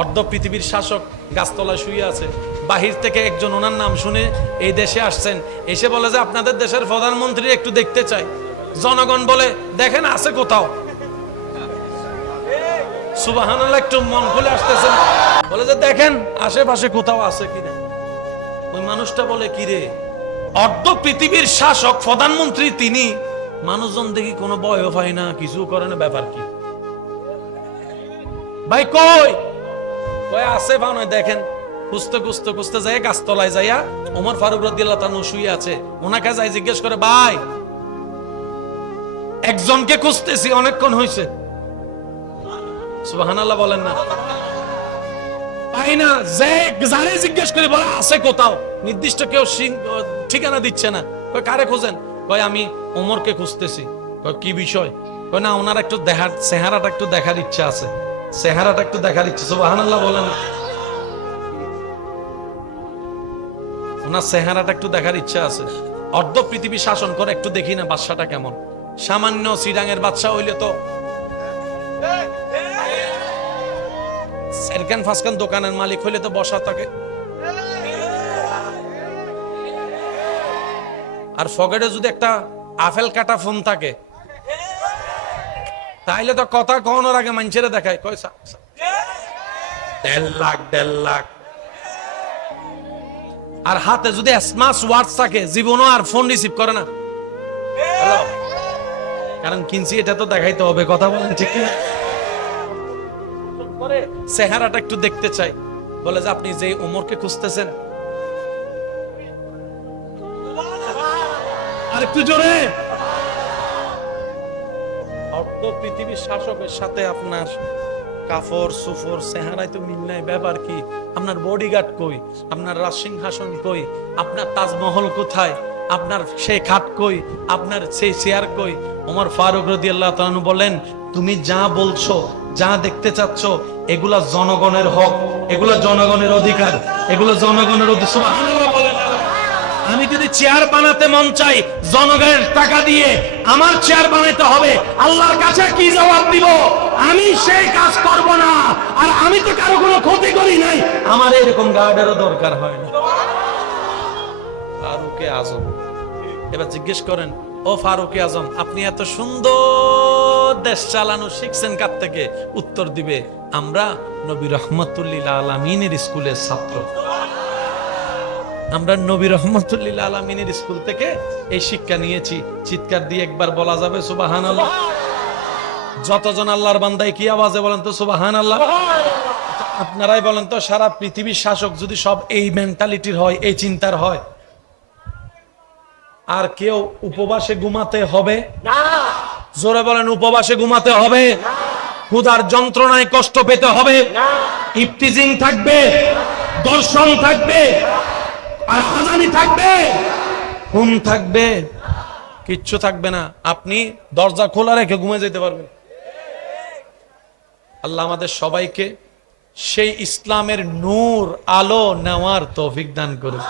অর্ধ পৃথিবীর শাসক গাছতলায় শুয়ে আছে, বাহির থেকে একজন ওনার নাম শুনে এই দেশে আসছেন, এসে বলে যে আপনাদের দেশের প্রধানমন্ত্রী একটু দেখতে চাই। জনগণ বলে দেখেন আছে কোথাও। সুবহানাল্লাহ, একটু মন খুলে আসতেছেন, বলে যে দেখেন আশেপাশে কোথাও আছে কিনা। ওই মানুষটা বলে কিরে, অর্ধ পৃথিবীর শাসক প্রধানমন্ত্রী তিনি, মানুষজন দেখি কোনো ভয়ও পায় না, কিছু করে না, ব্যাপার কি ভাই? কই কই আছে বা নয় দেখেন। খুঁজতে খুঁজতে খুঁজতে যায় গাছতলায় যাইয়া ওমর ফারুক রাদিয়াল্লাহু তাআলা শুয়ে আছে, ওনাকে যাই জিজ্ঞেস করে ভাই একজনকে খুঁজতেছি, অনেকক্ষণ হয়েছে। সুবহানাল্লাহ বলেন না, পাই না। যে যারে জিজ্ঞেস করে বলে আছে কোথাও, নির্দিষ্ট কেউ ঠিকানা দিচ্ছে না। কই কারে খোঁজেন? কই আমি ওমরকে খুঁজতেছি। কই কি বিষয়? কই না ওনার একটু দেখার, চেহারাটা একটু দেখার ইচ্ছা আছে, চেহারাটা একটু দেখার ইচ্ছা। সুবহানাল্লাহ বলেন, ওনার চেহারাটা একটু দেখার ইচ্ছা আছে। অর্ধ পৃথিবী শাসন করে, একটু দেখি না বাদশাটা কেমন। সামান্য সিরাঙের বাদশা হইলে তো সেরকান ফাসকান দোকানের মালিক হইলে তো বসা থাকে, আর ফকেটে যদি একটা আপেল কাটা ফোন থাকে তাইলে তো কথা কখনোর আগে মানুষেরা দেখায়, কয় 1.5 লাখ 1.5 লাখ। আর হাতে যদি স্মার্ট ওয়াচ থাকে জীবনও আর ফোন রিসিভ করে না। কারণ কিনছি এটা তো দেখাইতে হবে, কথা বলেন ঠিক না? চেহারাটা একটু দেখতে চাই। বলে যে আপনি যে ওমরকে খুঁজতেছেন, আর একটু জোরে। অর্ধ পৃথিবীর শাসকের সাথে আপনার কাফড় সুফর চেহারায় তো মিল নাই, ব্যাপার কি? আপনার বডিগার্ড কই? আপনার রাজসিংহাসন কই? আপনার তাজমহল কোথায়? আপনার সেই খাট কই? আপনার সেই চেয়ার কই? ওমর ফারুক রাদিয়াল্লাহু তাআলা বলেন, তুমি যা বলছো, যা দেখতে চাচ্ছ, এগুলা জনগণের হক, এগুলা জনগণের অধিকার, এগুলো জনগণের অধিকার। সুবহানাল্লাহ বলেন। আমি যদি চেয়ার বানাতে মন চাই, জনগণের টাকা দিয়ে আমার চেয়ার বানাতে হবে, আল্লাহর কাছে কি জবাব দিব? আমি সেই কাজ করব না। আর আমি তো কারো কোনো ক্ষতি করি নাই, আমার এরকম গার্ডেরও দরকার হয় না। ফারুকে আজম, এবার জিজ্ঞেস করেন, ও ফারুকে আজম, আপনি এত সুন্দর দেশ চালানো শিখছেন কার থেকে? উত্তর দিবে, আমরা নবী রহমাতুল্লিল আলামিনের স্কুলের ছাত্র, আমরা নবী রহমাতুল্লিল আলামিনের স্কুল থেকে এই শিক্ষা নিয়েছি। চিৎকার দিয়ে একবার বলা যাবে সুবহানাল্লাহ? যতজন আল্লাহর বান্দায় কি আওয়াজে বলেন তো সুবহানাল্লাহ? আপনারাই বলেন তো, সারা পৃথিবীর শাসক যদি সব এই মেন্টালিটির হয়, এই চিন্তার হয়, আর কেউ উপবাসে ঘুমাতে হবে না? জোরে বলেন, উপবাসে ঘুমাতে হবে না? ক্ষুধার যন্ত্রণায় কষ্ট পেতে হবে না? ইফতিজিং থাকবে, দর্শন থাকবে, আর আজানি থাকবে, ঘুম থাকবে, কিচ্ছু থাকবে না। আপনি দরজা খোলা রেখে ঘুমিয়ে যেতে পারবেন। আল্লাহ আমাদের সবাইকে সেই ইসলামের নূর আলো নেওয়ার তৌফিক দান করুন।